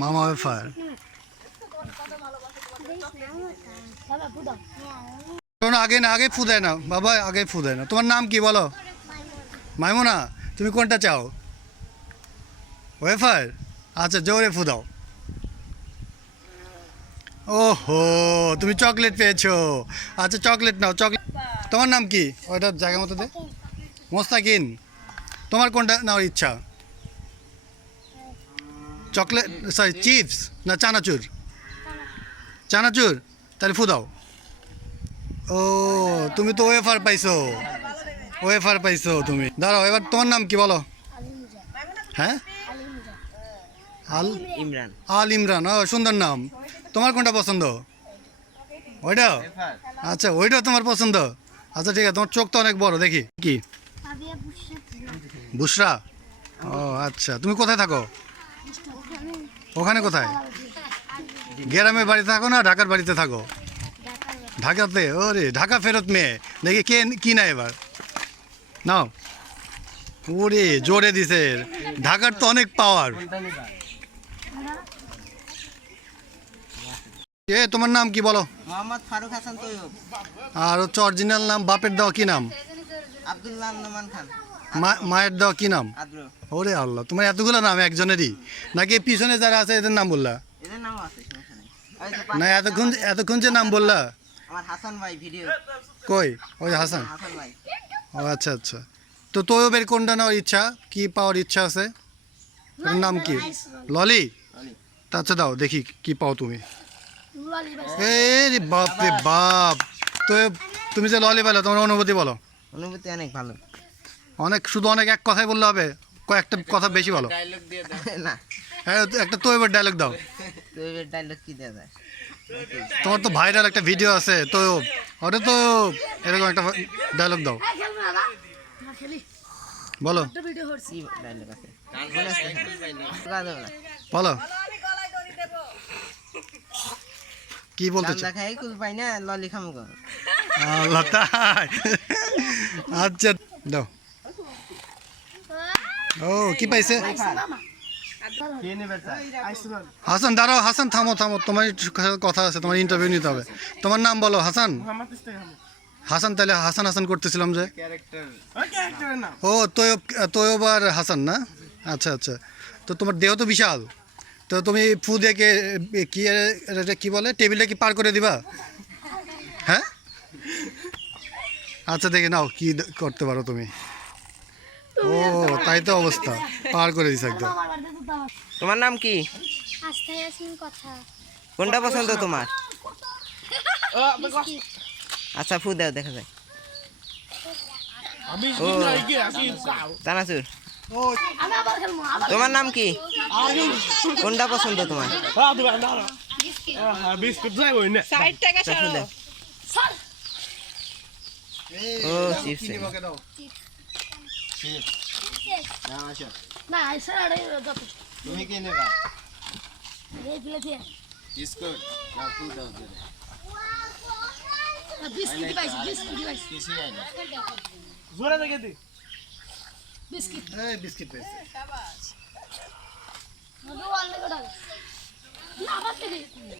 মামা ওয়েফার। আগে না, আগে ফু দেয় না বাবা, আগে ফু দেয় না। তোমার নাম কি বলো? মাইমুনা। তুমি কোনটা চাও? ওয়েফার। আচ্ছা, জোরে ফু দাও। ওহো, তুমি চকলেট পেয়েছো। আচ্ছা, চকলেট নাও, চকলেট। তোমার নাম কি? ওইটা জায়গা মতো দে। মোস্তাকিন। তোমার কোনটা নেওয়ার ইচ্ছা? চকলেট, সরি চিপস না চানাচুর? চানাচুর। তাহলে ফু দাও। ও, তুমি তো ওয়েফার পাইছো, ওয়েফার পাইছো তুমি। দাঁড়াও, এবার তোমার নাম কি বলো? হ্যাঁ, আল ইমরান। আল ইমরান। ও, সুন্দর নাম। তোমার কোনটা পছন্দ? ওইটা? আচ্ছা, ওইটা তোমার পছন্দ। আচ্ছা ঠিক আছে, তোমার চোখ তো অনেক বড় দেখি। কি বুসরা? ও আচ্ছা, তুমি কোথায় থাকো? ওখানে কোথায়? গ্রামের বাড়িতে থাকো না ঢাকার বাড়িতে থাকো? ঢাকাতে। ওরে, ঢাকা ফেরত মেয়ে। দেখি কে কি না এবার নাও। ওরে, জোরে দিছে। ঢাকার তো অনেক পাওয়ার। এ, তোমার নাম কি বলো? মোহাম্মদ ফারুক হাসান তৈয়ব। আর হচ্ছে অরিজিনাল নাম, বাপের দেওয়া কি নাম? আব্দুল্লাহ নোমান খান। মায়ের দেওয়া কি নাম? আদ্র। ওরে আল্লাহ, তোমার এতগুলো নাম একজনেরই নাকি? পিছনে যারা আছে এদের নাম বললা? এদের নামও আছে, সমস্যা নেই। না, এতক্ষণ যে নাম বললা। আমার হাসান ভাই ভিডিও। কই? ওই হাসান। হাসান ভাই। ও আচ্ছা আচ্ছা। তো তৈয়বের কোনটা নেওয়ার ইচ্ছা? কি পাওয়ার ইচ্ছা আছে? ওর নাম কি? ললি। তা আচ্ছা, দাও দেখি কি পাও তুমি। এ রে বাপ রে বাপ। তো তুমি যে ললি পেলে, তোমার অনুভূতি বলো। অনুভূতি অনেক ভালো। অনেক, শুধু অনেক এক কথাই বললে হবে? কয়েকটা কথা বেশি বলো। না, হ্যাঁ, একটা তৈয়বের ডায়লগ দাও। তৈয়বের ডায়লগ কি দেওয়া যায়? তোমার তো ভাইরাল একটা ভিডিও আছে তো, ওটা তো এরকম একটা ডায়লগ দাও, বলো। কি ডায়লগ আছে? মনে আছে না? বলো, কি বলতে চাও? গান্দা খাই কুল পাই না, ললি খামু গো। আল্লাহ, তাই? আচ্ছা, দাও। ও, কি পাইছে? হাসান, দাঁড়াও হাসান, থামো থামো, তোমার সাথে কথা আছে, তোমার ইন্টারভিউ নিতে হবে। তোমার নাম বলো। হাসান। হাসান, তাহলে হাসান হাসান করতেছিলাম যে। ও, তৈয়ব। তৈয়ব আর হাসান না? আচ্ছা আচ্ছা। তো তোমার দেহ তো বিশাল, তো তুমি ফু দেখে কি এটা কি বলে, টেবিলটা কি পার করে দিবা? হ্যাঁ, আচ্ছা দেখে নাও কি করতে পারো তুমি। ও, তাই তো অবস্থা, পার করে দিছে একদম। তোমার নাম কি? কোনটা পছন্দ তোমার? আচ্ছা, ফু দাও, দেখা যায়। ও, চানাচুর। তোমার নাম কি? কোনটা পছন্দ তোমার? ও, চিপস। তুমি কি নেবা? বিস্কুট না ফুল দাও ধরে? বিস্কিট পাইছি, বিস্কিট পাইছি। কিছু আইনা। জোরে দেখে দি। বিস্কিট। এই বিস্কিট পেয়েছে। শাবাশ। মধু অন্য কোটা। না, আবার থেকে।